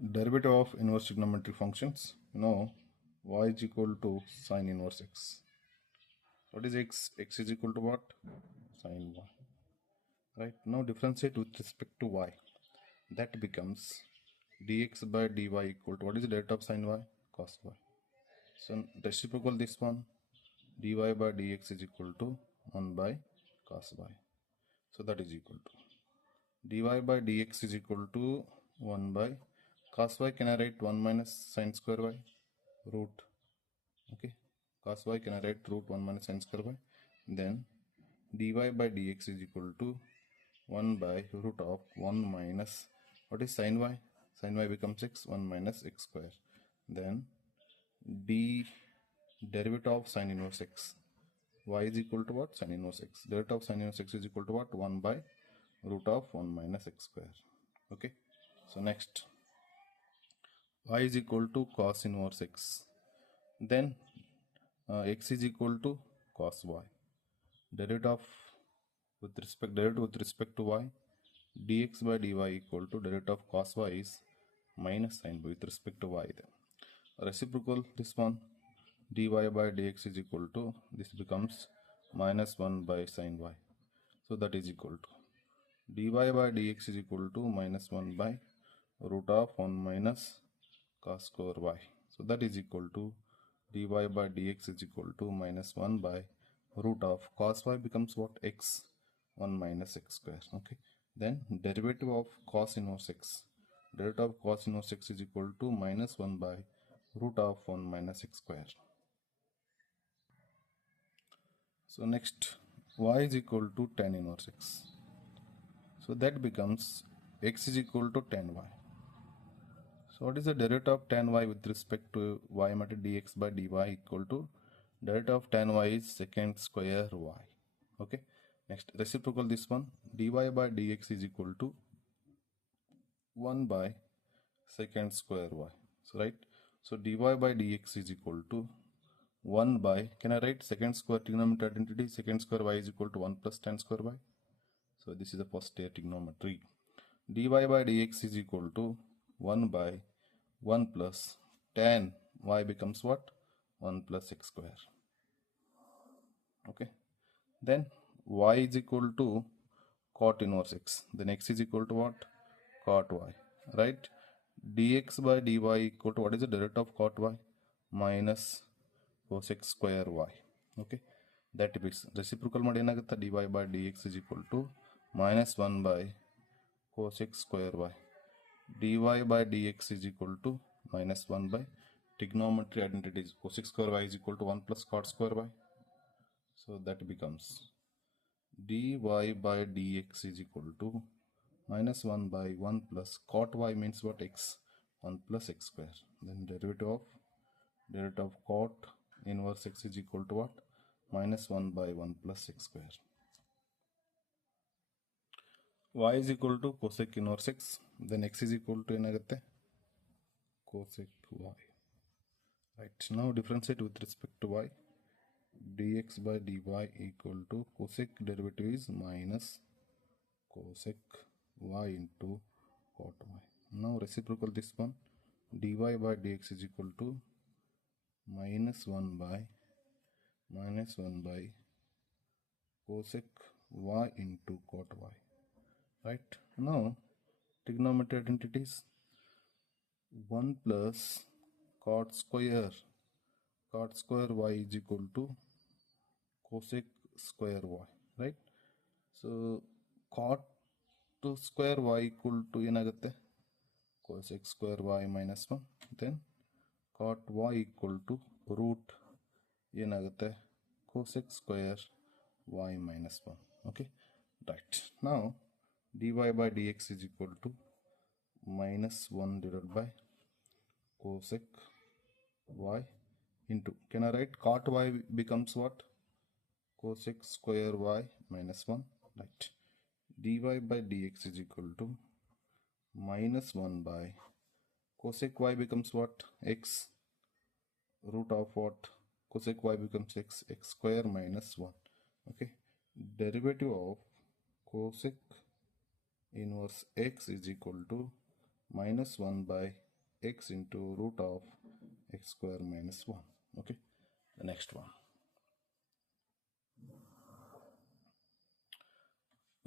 Derivative of inverse trigonometric functions. Y is equal to sine inverse x. What is x? X is equal to what? Sine y. Right? Now differentiate with respect to y. That becomes dx by dy equal to what is the derivative of sine y? Cos y. So reciprocal this one, dy by dx is equal to 1 by cos y. So that is equal to dy by dx is equal to 1 by cos y. Can I write 1 minus sine square y? Root. Okay. Cos y can I write root 1 minus sine square y. Then dy by dx is equal to 1 by root of 1 minus what is sine y? Sine y becomes x, 1 minus x square. Then d derivative of sine inverse x. Y is equal to what? Sine inverse x. Derivative of sine inverse x is equal to what? 1 by root of 1 minus x square. Okay. So next, y is equal to cos inverse x. Then x is equal to cos y. Derivative with respect to y, dx by dy equal to derivative of cos y is minus sine with respect to y. Then reciprocal this one, dy by dx is equal to, this becomes minus 1 by sine y. So that is equal to dy by dx is equal to minus 1 by root of 1 minus cos square y. So that is equal to dy by dx is equal to minus 1 by root of cos y becomes what? X, 1 minus x square. Okay. Then derivative of cos inverse x. Derivative of cos inverse x is equal to minus 1 by root of 1 minus x square. So next, y is equal to tan inverse x. So that becomes x is equal to tan y. So what is the derivative of tan y with respect to y matter dx by dy equal to derivative of tan y is secant square y. Okay. Next, reciprocal this one, dy by dx is equal to 1 by secant square y. So right. So dy by dx is equal to 1 by, can I write secant square trigonometry identity? Secant square y is equal to 1 plus tan square y. So this is the first layer trigonometry. Dy by dx is equal to 1 by 1 plus tan y becomes what? 1 plus x square. Okay. Then y is equal to cot inverse x. Then x is equal to what? Cot y. Right? dx by dy equal to what is the derivative of cot y? Minus cos x square y. Okay. That is reciprocal ಮಾಡಿ ಏನಾಗುತ್ತೆ? dy by dx is equal to minus 1 by cos x square y. dy by dx is equal to minus 1 by trigonometry identities. Cos x square y is equal to 1 plus cot square y. So that becomes dy by dx is equal to minus 1 by 1 plus cot y means what? X, 1 plus x square. Then derivative of cot inverse x is equal to what? Minus 1 by 1 plus x square. Y is equal to cosec inverse x. Then x is equal to ಏನಾಗುತ್ತೆ? Cosec y. Right. Now differentiate with respect to y. dx by dy equal to cosec derivative is minus cosec y into cot y. Now reciprocal this one, dy by dx is equal to minus 1 by cosec y into cot y. Right. Now trigonometry identities, 1 plus cot square y is equal to cosec square y. Right. So cot square y equal to ಏನಾಗುತ್ತೆ? cosec square y minus 1. Then cot y equal to root ಏನಾಗುತ್ತೆ? cosec square y minus 1. Okay. Right. Now dy by dx is equal to minus 1 divided by cosec y into, can I write cot y becomes what? Cosec square y minus 1. Right. dy by dx is equal to minus 1 by cosec y becomes what? X, root of what? Cosec y becomes x square minus 1. Okay. Derivative of cosec inverse x is equal to minus 1 by x into root of x square minus 1. Okay, the next one.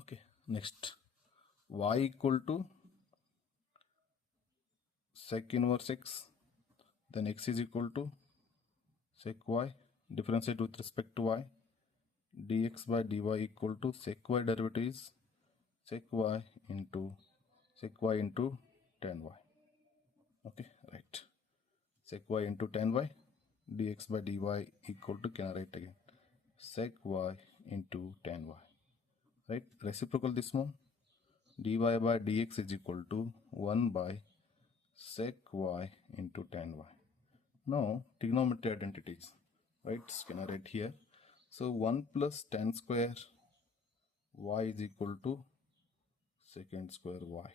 Okay, next, y equal to sec inverse x, then x is equal to sec y, differentiate with respect to y, dx by dy equal to sec y derivative is sec y into tan y. Okay, right. Sec y into tan y, dx by dy equal to, can I write again, sec y into tan y. Right, reciprocal this one, dy by dx is equal to 1 by sec y into tan y. Now trigonometry identities, right, can I write here? So 1 plus tan square y is equal to secant square y.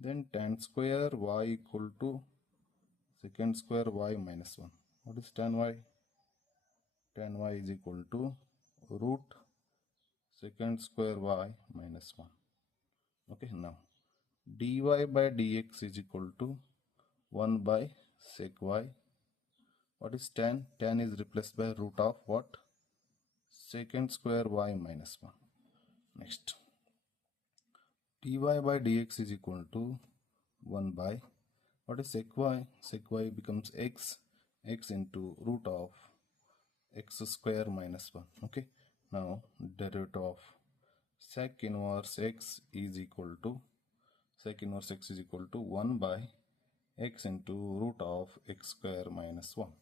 Then tan square y equal to secant square y minus 1. What is tan y? Tan y is equal to root secant square y minus 1. Okay, now dy by dx is equal to 1 by sec y. What is tan? Tan is replaced by root of what? Secant square y minus 1. Next, dy by dx is equal to 1 by, what is sec y? Sec y becomes x into root of x square minus 1. Okay, now derivative of sec inverse x is equal to 1 by x into root of x square minus 1.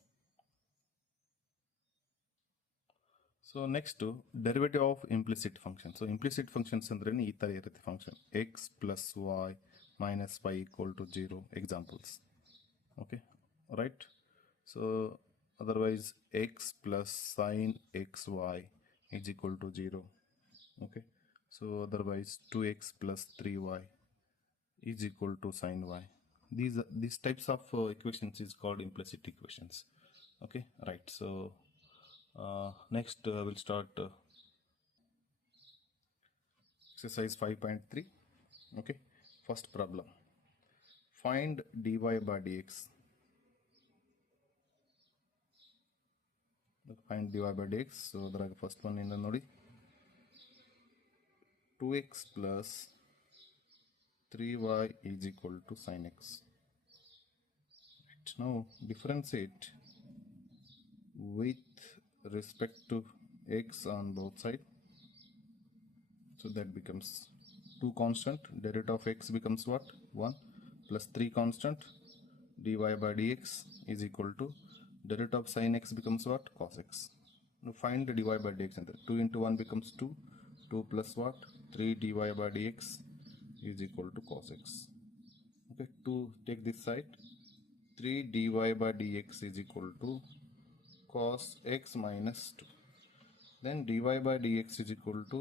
So next, derivative of implicit function. So implicit functions ಅಂದ್ರೆ ಈ ತರ ಇರುತ್ತೆ function x plus y minus y equal to 0. Examples. Okay, right? So otherwise x plus sin xy is equal to 0. Okay, so otherwise 2x plus 3y is equal to sin y. These types of equations is called implicit equations. Okay, right. So next we'll start exercise 5.3. Okay, first problem, find dy by dx. Find dy by dx. So the first one in the nodi 2x plus 3y is equal to sin x. Right, now differentiate with respect to x on both sides. So that becomes 2 constant, derivative of x becomes what? 1 plus 3 constant, dy by dx is equal to derivative of sin x becomes what? Cos x. Now find the dy by dx. 2 into 1 becomes 2. 2 plus what? 3 dy by dx is equal to cos x. Okay, 2 take this side. 3 dy by dx is equal to cos x minus 2. Then dy by dx is equal to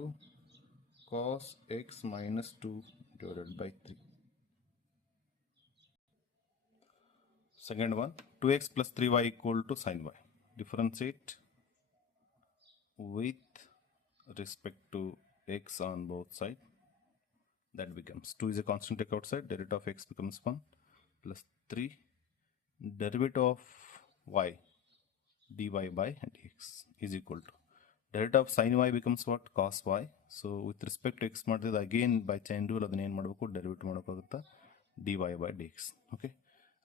cos x minus 2 divided by 3. Second one, 2x plus 3y equal to sin y. Differentiate with respect to x on both sides. That becomes 2 is a constant, take outside, derivative of x becomes 1 plus 3 derivative of y dy by dx is equal to derivative of sin y becomes what? Cos y. So with respect to x ಮಾಡಿದ್ರೆ again by chain rule ಅದನ್ನ ಏನು ಮಾಡಬೇಕು? Derivative ಮಾಡೋಕ್ಕಾಗುತ್ತಾ? dy by dx. Okay,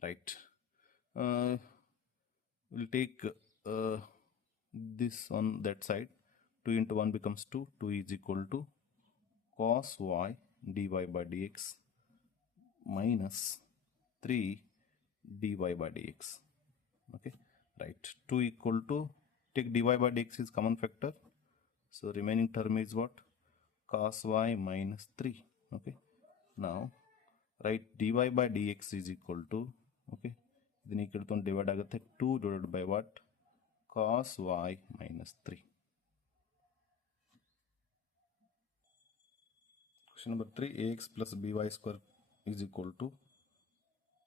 right. We'll take this on that side. 2 into 1 becomes 2. 2 is equal to cos y dy by dx minus 3 dy by dx. Okay, right. 2 equal to, take dy by dx is common factor, so remaining term is what? Cos y minus 3. Okay, now write dy by dx is equal to, okay, then equal to divide agutte 2 divided by what? Cos y minus 3. Question number 3, ax plus by square is equal to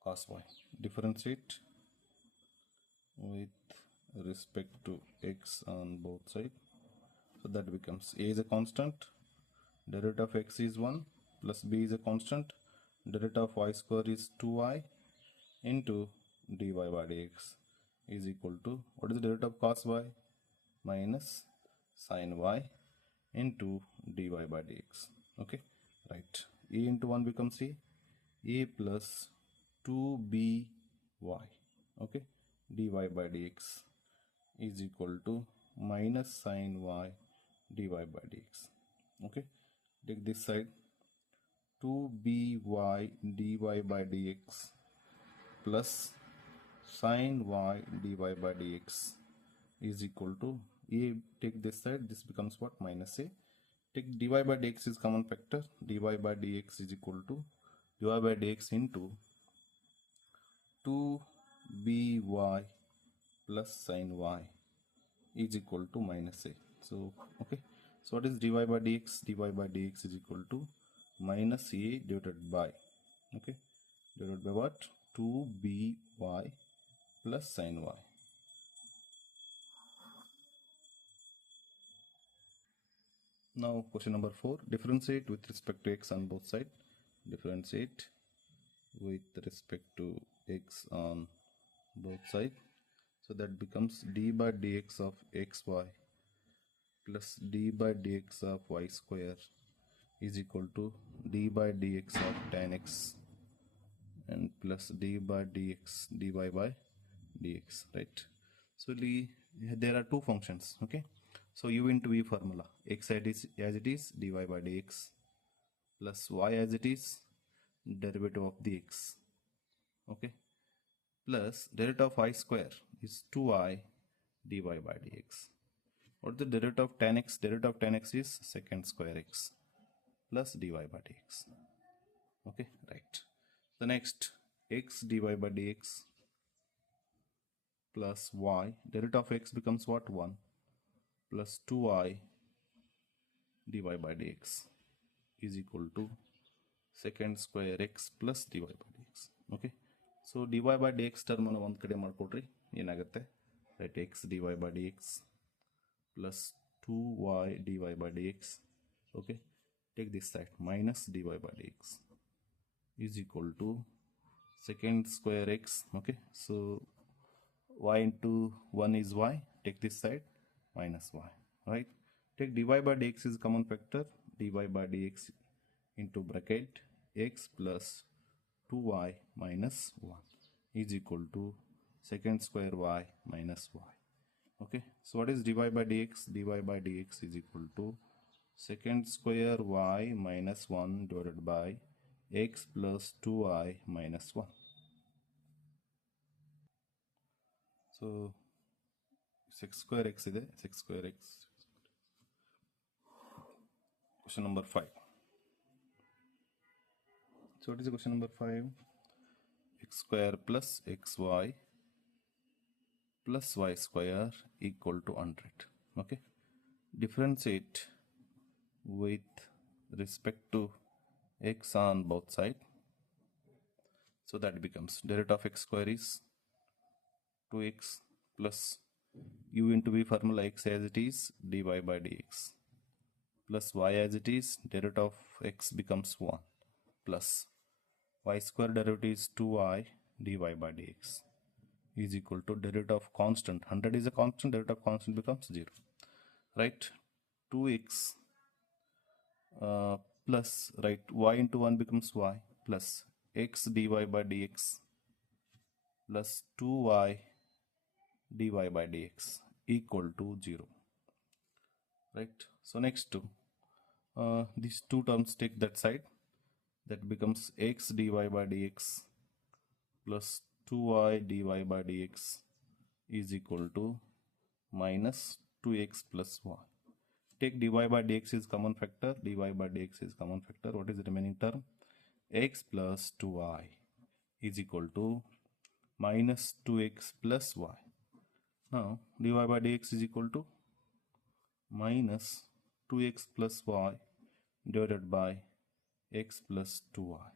cos y. Differentiate with respect to x on both sides. So that becomes a is a constant, derivative of x is 1 plus b is a constant, derivative of y square is 2y into dy by dx is equal to, what is the derivative of cos y? Minus sin y into dy by dx. Okay, right. A into 1 becomes a plus 2by. Okay, dy by dx is equal to minus sin y dy by dx. Okay, take this side, 2by dy by dx plus sin y dy by dx is equal to, a take this side, this becomes what? Minus a. Take dy by dx is common factor, dy by dx is equal to dy by dx into 2by plus sin y is equal to minus a. So okay, so what is dy by dx? Dy by dx is equal to minus a divided by, okay, divided by what? 2by plus sin y. Now question number 4, differentiate with respect to x on both sides. Differentiate with respect to x on both sides. So that becomes d by dx of xy plus d by dx of y square is equal to d by dx of tan x and plus d by dx dy by dx, right? So there are two functions, okay? So u into v formula, x as it is dy by dx plus y as it is derivative of the x, okay, plus derivative of I square is 2i dy by dx. What is the derivative of tan x? Derivative of tan x is secant square x plus dy by dx. Okay, right. The next, x dy by dx plus y, derivative of x becomes what? 1 plus 2i dy by dx is equal to secant square x plus dy by dx. Okay, so dy by dx term ಅನ್ನು ಒಂದು ಕಡೆ ಮಾಡ್ಕೊಡ್ರಿ, ಏನಾಗುತ್ತೆ? Right, x dy by dx plus 2y dy by dx. Okay, take this side, minus dy by dx is equal to secant square x. Okay, so y into 1 is y, take this side, minus y, right? Take dy by dx is common factor, dy by dx into bracket x plus 2y minus 1 is equal to secant square y minus y. Okay, so what is dy by dx? Dy by dx is equal to secant square y minus 1 divided by x plus 2y minus 1. So sec square x is sec square x. Question number 5. So what is the question number 5? X square plus xy plus y square equal to 100. Okay, differentiate with respect to x on both sides. So that becomes derivative of x square is 2x plus u into v formula, x as it is dy by dx plus y as it is derivative of x becomes 1 plus y square derivative is 2y dy by dx is equal to derivative of constant, 100 is a constant, derivative of constant becomes 0, right? 2x plus, right, y into 1 becomes y plus x dy by dx plus 2y dy by dx equal to 0, right? So next to these two terms, take that side, that becomes x dy by dx plus 2y dy by dx is equal to minus 2x plus 1. Take dy by dx is common factor, dy by dx is common factor. What is the remaining term? X plus 2y is equal to minus 2x plus y. Now dy by dx is equal to minus 2x plus y divided by x plus 2y.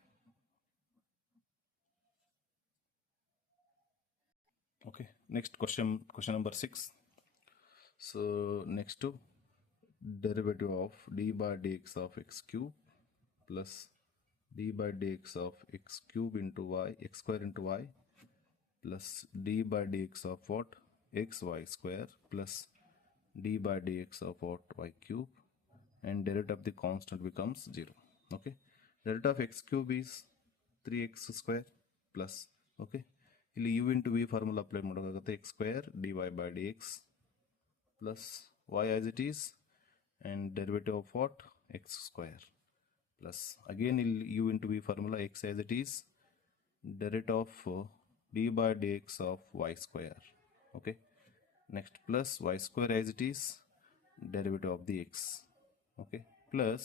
Okay, next question number 6. So next to derivative of d by dx of x cube plus d by dx of x cube into y, x square into y plus d by dx of what? xy square plus d by dx of what? Y cube, and derivative of the constant becomes 0. Okay, derivative of x cube is 3x square plus, okay, ಇಲ್ಲಿ u into v formula apply ಮಾಡೋಕ್ಕಾಗುತ್ತೆ, x square dy by dx plus y as it is, and derivative of what? X square plus again u into v formula, x as it is, derivative of d by dx of y square. Okay, next plus y square as it is, derivative of the x. Okay, plus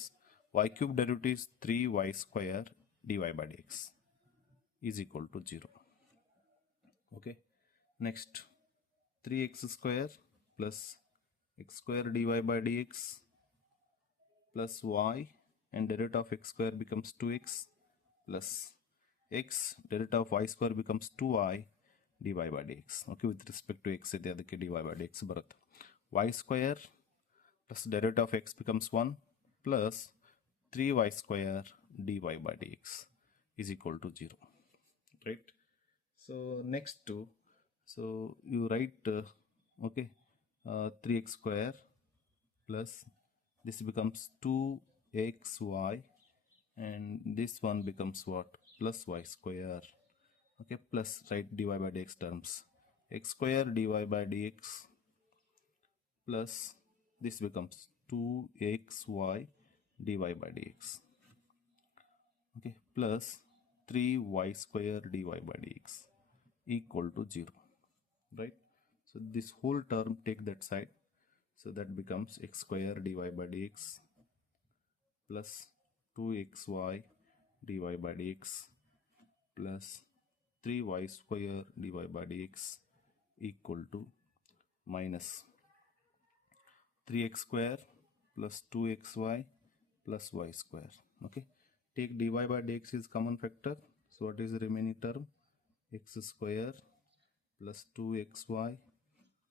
y cube derivative is 3y square dy by dx is equal to 0. Okay, next 3x square plus x square dy by dx plus y, and derivative of x square becomes 2x plus x, derivative of y square becomes 2y dy by dx. Okay, with respect to x ಇದೆ ಅದಕ್ಕೆ dy by dx ಬರುತ್ತೆ. y square plus derivative of x becomes 1 plus 3y square dy by dx is equal to 0. Right? So next two, so you write okay, 3x square plus this becomes 2xy, and this one becomes what? Plus y square. Okay, plus write dy by dx terms, x square dy by dx plus this becomes 2xy dy by dx. Okay, plus 3y square dy by dx equal to 0. Right? So this whole term take that side, so that becomes x square dy by dx plus 2xy dy by dx plus 3y square dy by dx equal to minus 3x square plus 2xy plus y square. Okay, take dy by dx is common factor, so what is the remaining term? X square plus 2xy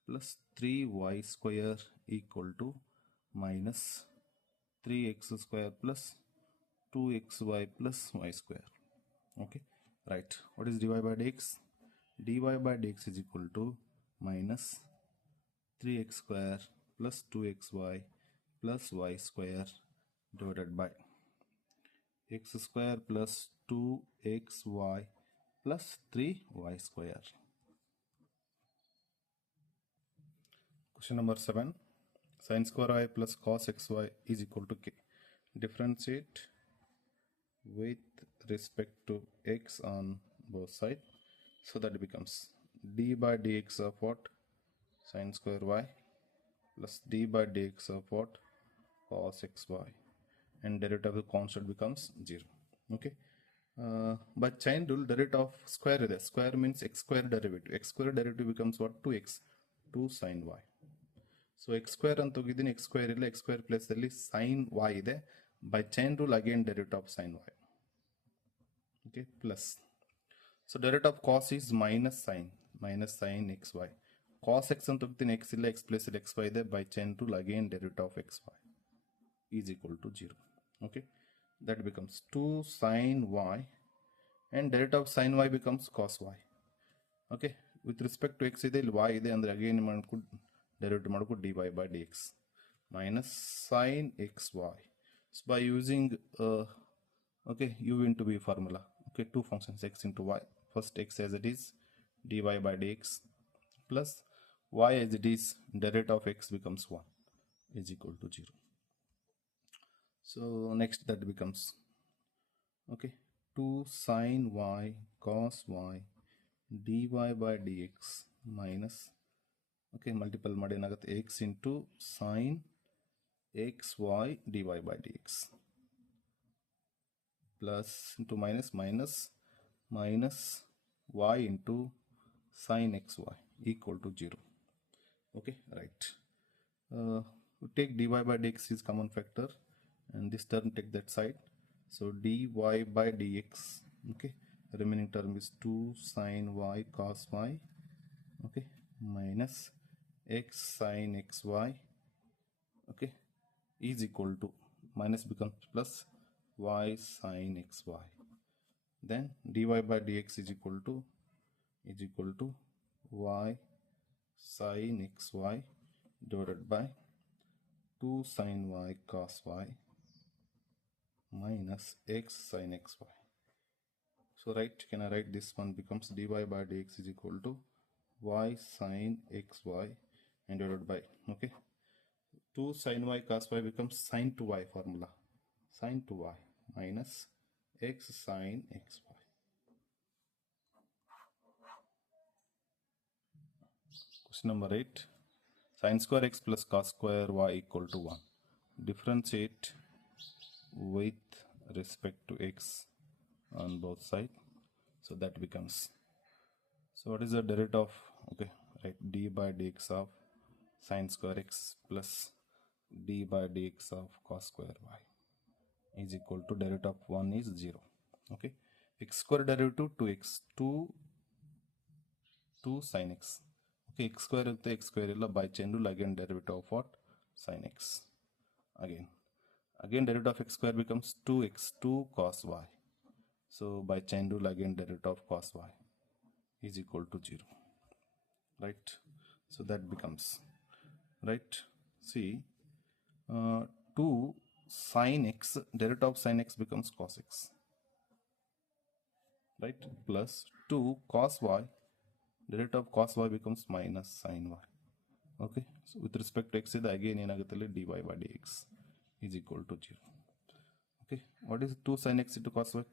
plus 3y square equal to minus 3x square plus 2xy plus y square. Okay, right, what is dy by dx? Dy by dx is equal to minus 3x square plus 2xy plus y square divided by x square plus 2xy plus 3y square. Question number 7. Sin square y plus cos xy is equal to k. Differentiate with respect to x on both sides, so that it becomes d by dx of what? Sin square y plus d by dx of what? Cos xy, and derivative of the constant becomes 0. Okay, by chain rule, derivative of square ಇದೆ. Square means x square derivative. X square derivative becomes what? 2x, 2 sin y. So x square ಅಂತ ಹೋಗಿದ್ದೀನಿ, x square ಇಲ್ಲ, x square place ಅಲ್ಲಿ sin y ಇದೆ. By chain rule again derivative of sin y. Okay, plus. So derivative of cos is minus sin xy. Cos x ಅಂತ ಹೋಗ್ತೀನಿ, x ಇಲ್ಲ, x place ಅಲ್ಲಿ xy ಇದೆ. By chain rule again derivative of xy is equal to 0. Okay, that becomes 2 sin y, and derivative of sin y becomes cos y. Okay, with respect to x ಇದೆ, ಇಲ್ಲಿ y ಇದೆ ಅಂದ್ರೆ again ಮಾಡ್ಕೊಂಡು derivative ಮಾಡ್ಕೊಂಡು dy by dx minus sin xy. So by using okay, u into v formula, okay, two functions x into y, first x as it is, dy by dx plus y as it is, derivative of x becomes 1 is equal to 0. So next that becomes okay, 2 sin y cos y dy by dx minus, okay, multiple ಮಾಡಿ ಏನಾಗುತ್ತೆ, x into sin xy dy by dx plus into minus minus y into sin xy equal to 0. Okay, right, we take dy by dx is common factor, and this term take that side, so dy by dx, okay, remaining term is 2 sin y cos y, okay, minus x sin xy, okay, is equal to, minus becomes plus y sin xy, then dy by dx is equal to is equal to y sin xy divided by 2 sin y cos y minus x sin xy. So can I write this one becomes dy by dx is equal to y sin xy and divided by 2 sin y cos y becomes sin to y formula, sin to y minus x sin xy. Question number 8. Sin square x plus cos square y equal to 1. Differentiate with respect to x on both sides. So that becomes, so what is the derivative of, d by dx of sin square x plus d by dx of cos square y is equal to derivative of 1 is 0. X square derivative 2x, 2 sin x. X square is x square by chain rule, again derivative of what? Sin x. Again derivative of x square becomes 2x, 2 cos y. So by chain rule, again derivative of cos y is equal to 0. Right? So that becomes, right? See, 2 sin x, derivative of sin x becomes cos x. Right? Plus 2 cos y, derivative of cos y becomes minus sin y. So with respect to x, again dy by dx is equal to 0. What is 2 sin x into cos y?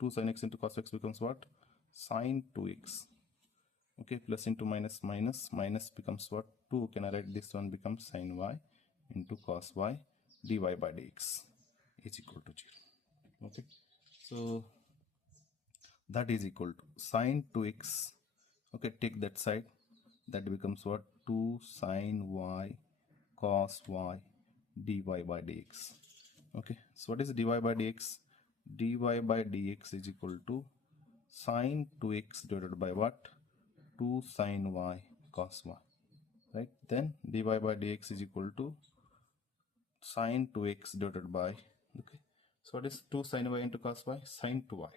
2 sin x into cos x becomes what? Sin 2x. Plus into minus, minus becomes what? 2. Can I write this one becomes sin y into cos y dy by dx is equal to 0. So that is equal to sin 2x. Take that side. That becomes what? 2 sin y cos y dy by dx. So what is dy by dx? Dy by dx is equal to sin 2x divided by what? 2 sin y cos y. Right? Then dy by dx is equal to sin 2x divided by, so what is 2 sin y into cos y? Sin 2y.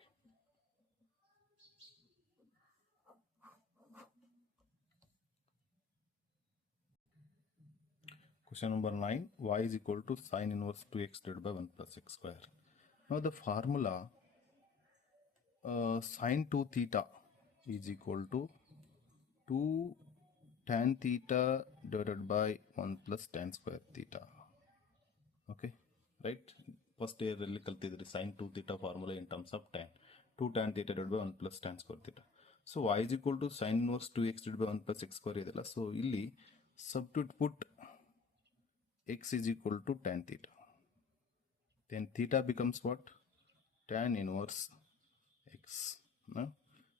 Question number 9. Y is equal to sin inverse 2x divided by 1 plus x square. Now the formula sin 2 theta is equal to 2 tan theta divided by 1 plus tan square theta. Right? First year kaltidri sin 2 theta formula in terms of tan. 2 tan theta divided by 1 plus tan square theta. So y is equal to sin inverse 2x divided by 1 plus x square idella. So illi substitute put x is equal to tan theta. Then theta becomes what? Tan inverse x. No?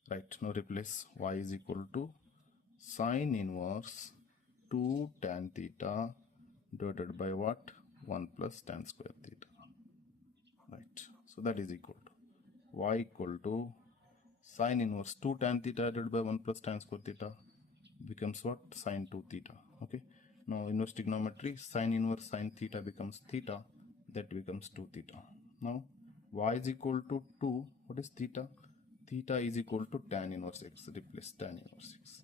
Right, now replace y is equal to sin inverse 2 tan theta divided by what? 1 plus tan square theta. Right, so that is equal to y equal to sin inverse 2 tan theta divided by 1 plus tan square theta becomes what? Sin 2 theta. Now inverse trigonometry, sin inverse sin theta becomes theta, that becomes 2 theta. Now y is equal to 2. What is theta? Theta is equal to tan inverse x. Replace tan inverse x.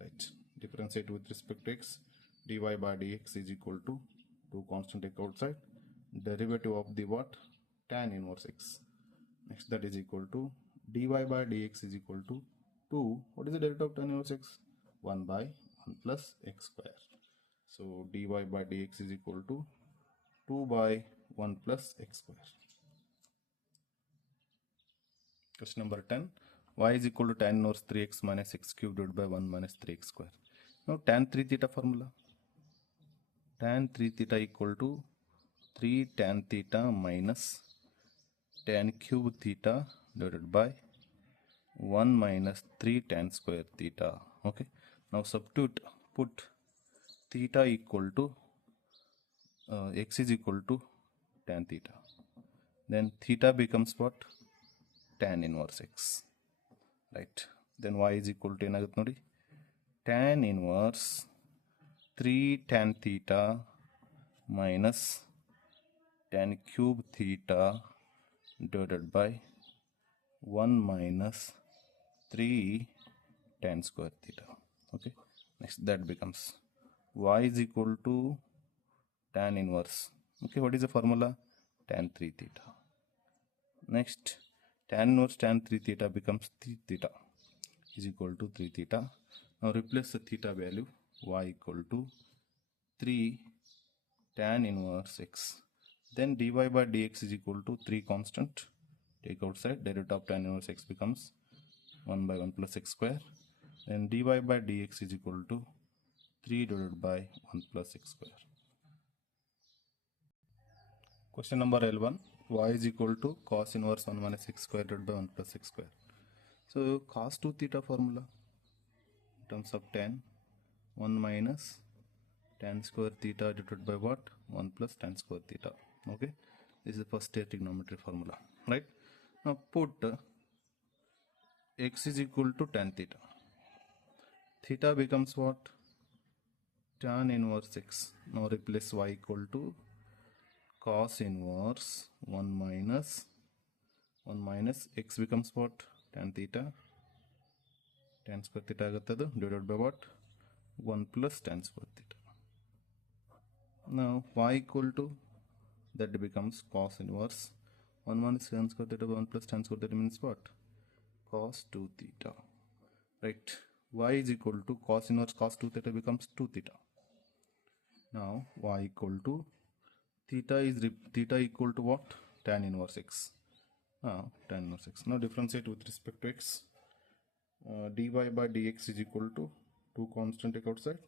Right. Differentiate with respect to x. Dy by dx is equal to 2 constant take outside. Derivative of the what? Tan inverse x. Next, that is equal to dy by dx is equal to 2. What is the derivative of tan inverse x? 1 by 1 plus x square. So dy by dx is equal to 2 by 1 plus x square. Question number 10. Y is equal to tan inverse 3x minus x cubed divided by 1 minus 3x square. Now tan 3 theta formula. Tan 3 theta equal to 3 tan theta minus tan cube theta divided by 1 minus 3 tan square theta. Now substitute, put theta equal to x is equal to tan theta. Then theta becomes what? Tan inverse x. Right. Then y is equal to enagutte nodi, tan inverse 3 tan theta minus tan cube theta divided by 1 minus 3 tan square theta. Okay, next that becomes y is equal to tan inverse. Okay, what is the formula? Tan 3 theta. Next, tan inverse tan 3 theta becomes 3 theta is equal to 3 theta. Now replace the theta value, y equal to 3 tan inverse x. Then dy by dx is equal to 3 constant. Take outside, derivative of tan inverse x becomes 1 by 1 plus x square. Then dy by dx is equal to 3 divided by 1 plus x square. Question number L1, y is equal to cos inverse 1 minus x square divided by 1 plus x square. So cos 2 theta formula in terms of tan 1 minus tan square theta divided by what? 1 plus tan square theta. Okay, this is the first trigonometry formula, right? Now put x is equal to tan theta. Theta becomes what? Tan inverse x. Now replace y equal to cos inverse 1 minus x becomes what? Tan theta. Tan square theta aguttadu divided by what? 1 plus tan square theta. Now y equal to, that becomes cos inverse 1 minus tan square theta by 1 plus tan square theta means what? Cos 2 theta. Right. Y is equal to cos inverse cos 2 theta becomes 2 theta. Now y equal to theta equal to what? Tan inverse x. Tan inverse x. Now differentiate with respect to x. Dy by dx is equal to 2 constant take outside.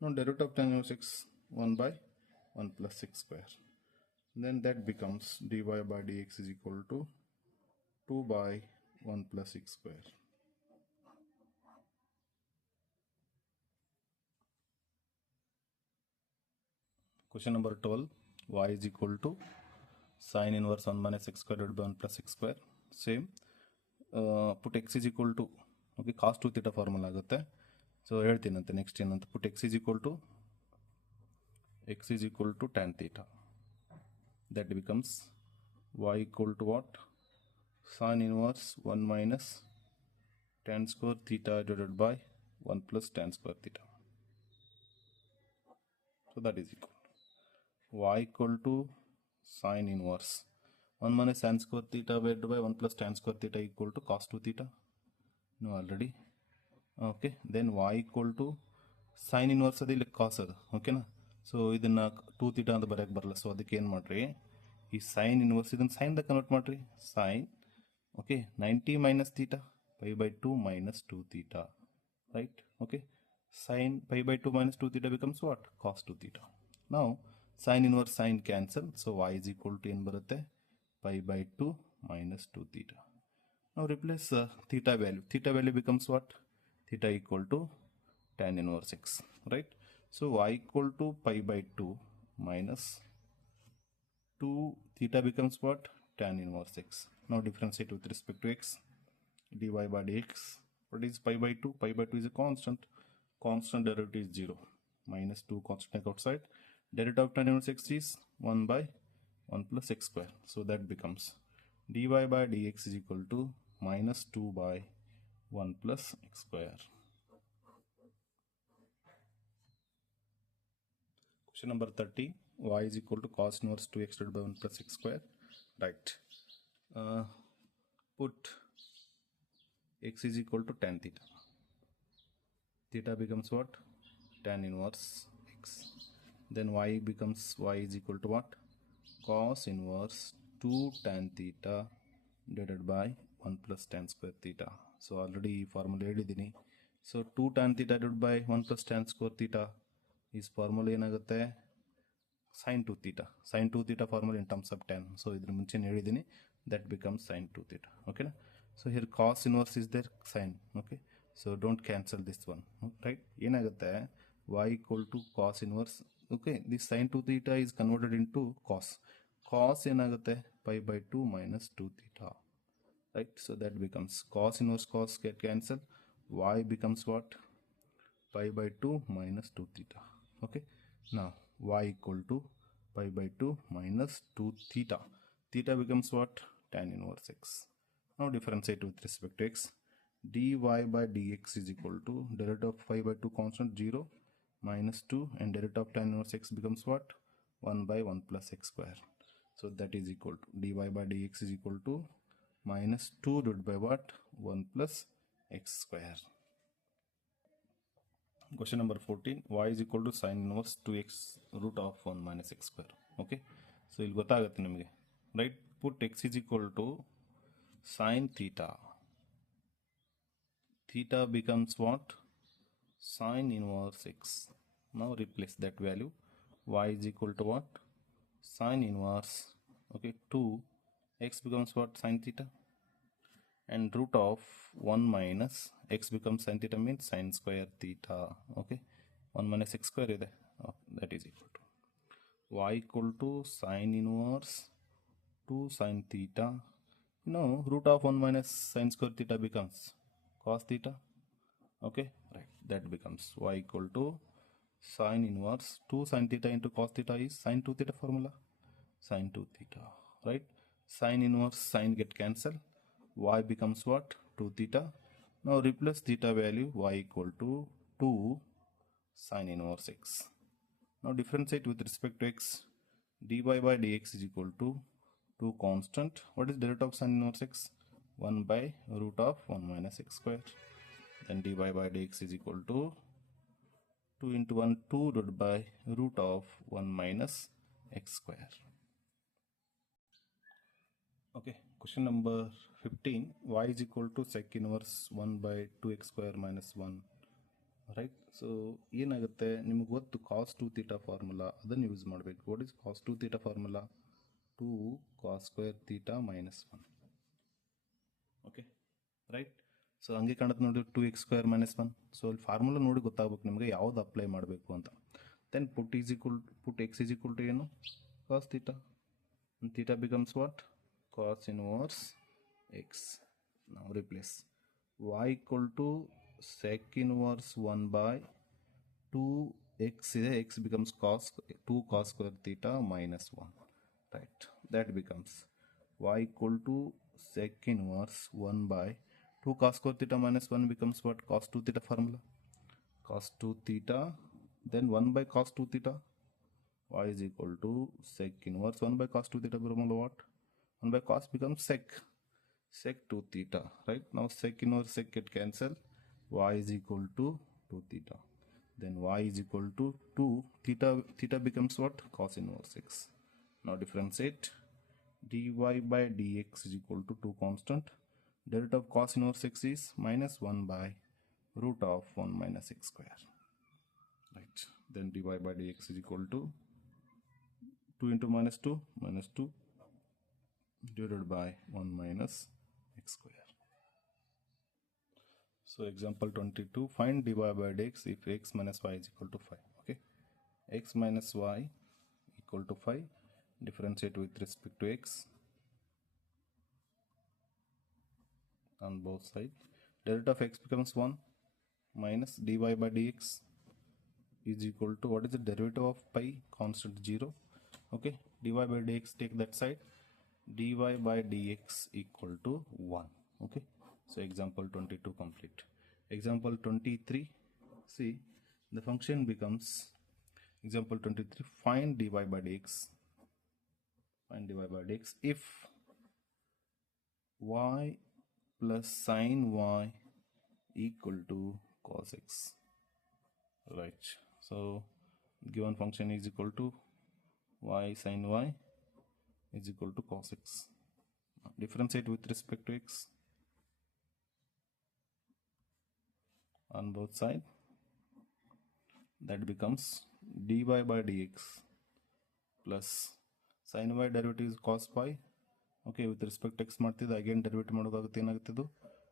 Now derivative of tan inverse x 1 by 1 plus x square. Then that becomes dy by dx is equal to 2 by 1 plus x square. Question number 12, y is equal to sin inverse 1 minus x square divided by 1 plus x square. Same. Put x is equal to, okay, cos 2 theta formula agutte. So ಹೇಳ್ತೀನಂತೆ next ಏನಂತ, put x is equal to tan theta. That becomes y equal to what? Sin inverse 1 minus tan square theta divided by 1 plus tan square theta. So that is equal y equal to sin inverse 1 minus tan square theta divided by 1 plus tan square theta equal to cos 2 theta. No, already. Okay, then y equal to sin inverse adi illi cos adu. Okay na? So idanna 2 theta anta barayake barala. So adike ಏನು ಮಾಡ್ರಿ, ಈ sin inverse ಇದನ್ನ sin the convert ಮಾಡ್ರಿ. Sin, okay, 90 minus theta pi by 2 minus 2 theta, right? Okay, sin pi by 2 minus 2 theta becomes what? Cos 2 theta. Now sin inverse sin cancel, so y is equal to ಏನು ಬರುತ್ತೆ? Pi by 2 minus 2 theta. Now replace theta value. Theta value becomes what? Theta equal to tan inverse x, right? So y equal to pi by 2 minus 2 theta becomes what? Tan inverse x. Now differentiate with respect to x. Dy by dx. What is pi by 2? Pi by 2 is a constant. Constant derivative is 0. Minus 2 constant outside. Derivative of tan inverse x is 1 by 1 plus x square. So that becomes dy by dx is equal to minus 2 by 1 plus x square. Question number 30, y is equal to cos inverse 2x divided by 1 plus x square. Right. Put x is equal to tan theta. Theta becomes what? Tan inverse x. Then y is equal to what? Cos inverse 2 tan theta divided by 1 plus tan square theta. So already formula ಹೇಳಿದ್ದೀನಿ. So 2 tan theta divided by 1 plus tan square theta is formula ಏನಾಗುತ್ತೆ? Sin 2 theta. Sin 2 theta formula in terms of tan. So ಇದ್ರ ಮುಂಚೆ ಹೇಳಿದ್ದೀನಿ, that becomes sin 2 theta. Okay na? So here cos inverse is there, sin. Okay, so don't cancel this one, right? ಏನಾಗುತ್ತೆ? Y equal to cos inverse. Okay, this sin 2 theta is converted into cos. Cos ಏನಾಗುತ್ತೆ? Pi by 2 minus 2 theta, right? So that becomes cos inverse cos get cancel. Y becomes what? Pi by 2 minus 2 theta. Okay, now y equal to pi by 2 minus 2 theta. Theta becomes what? Tan inverse x. Now differentiate with respect to x. dy by dx is equal to derivative of 5 by 2 constant 0 minus 2, and derivative of tan inverse x becomes what? 1 by 1 plus x square. So that is equal to dy by dx is equal to minus 2 divided by what? 1 plus x square. Question number 14, y is equal to sin inverse 2x root of 1 minus x square. Okay, so ಇಲ್ಲಿ ಗೊತ್ತಾಗುತ್ತೆ ನಿಮಗೆ, right? Put x is equal to sin theta. Theta becomes what? Sin inverse x. Now replace that value. Y is equal to what? Sin inverse, okay, 2. X becomes what? Sin theta. And root of 1 minus x becomes sin theta, means sin square theta. Okay, 1 minus x square is there. Oh, that is equal to y equal to sin inverse 2 sin theta. Now root of 1 minus sin square theta becomes cos theta. Okay, right, that becomes y equal to sin inverse 2 sin theta into cos theta is sin 2 theta formula, sin 2 theta, right? Sin inverse sin get cancelled, y becomes what? 2 theta. Now replace theta value, y equal to 2 sin inverse x. Now differentiate with respect to x. dy by dx is equal to 2 constant. What is derivative of sin inverse x? 1 by root of 1 minus x square. Then dy by dx is equal to 2 into 1, 2 divided by root of 1 minus x square. Okay, question number 15, y is equal to sec inverse 1 by 2x square minus 1. Right, so ಏನಾಗುತ್ತೆ ನಿಮಗೆ ಗೊತ್ತು cos 2 theta formula, ಅದನ್ನು use ಮಾಡಬೇಕು. What is cos 2 theta formula? 2 cos square theta minus 1. Okay, right? So ಹಂಗೆ ಕಾಣುತ್ತೆ ನೋಡಿ 2x square minus 1. So ಅಲ್ಲಿ formula ನೋಡಿ ಗೊತ್ತಾಗಬೇಕು ನಿಮಗೆ ಯಾವ್ದು ಅಪ್ಲೈ ಮಾಡಬೇಕು ಅಂತ. Then put x is equal to ಏನು? cos theta. And theta becomes what? Cos inverse x. Now replace y equal to sec inverse 1 by 2x is x becomes cos 2 cos square theta minus 1. Right, that becomes y equal to sec inverse 1 by 2 cos square theta minus 1 becomes what? Cos 2 theta formula, cos 2 theta, then 1 by cos 2 theta. Y is equal to sec inverse 1 by cos 2 theta formula, what? 1 by cos becomes sec 2 theta, right? Now sec inverse sec get cancel, y is equal to 2 theta. Then y is equal to 2 theta becomes what? Cos inverse x. Now differentiate, dy by dx is equal to 2 constant. Derivative of cos inverse x is minus 1 by root of 1 minus x square. Right, then dy by dx is equal to 2 into minus 2 divided by 1 minus x square. So example 22, find dy by dx if x minus y is equal to 5. Okay, x minus y equal to 5. Differentiate with respect to x on both sides. Derivative of x becomes 1 minus dy by dx is equal to, what is the derivative of pi? Constant 0. Okay, dy by dx, take that side, dy by dx equal to 1. Okay, so example 22 complete. Example 23, see the function becomes, example 23, find dy by dx. Find dy by dx if y plus sin y equal to cos x. Right, so given function is equal to y sin y is equal to cos x. Differentiate with respect to x on both sides. That becomes dy by dx plus sin y derivative is cos pi. Okay, with respect to x ಮಾಡ್ತಿದ್ದೆ, again derivative ಮಾಡೋದಾಗುತ್ತೆ, ಏನಾಗುತ್ತೆ ಇದು?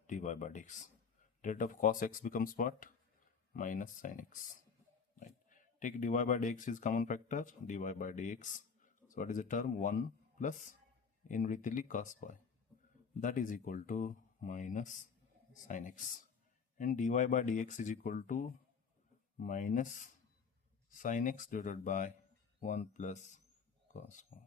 dy by dx. Derivative of cos x becomes what? Minus sin x. Right, take dy by dx is common factor, dy by dx. So what is the term? 1 plus in ರೀತಿಯಲ್ಲಿ cos pi, that is equal to minus sin x, and dy by dx is equal to minus sin x divided by 1 plus cos pi.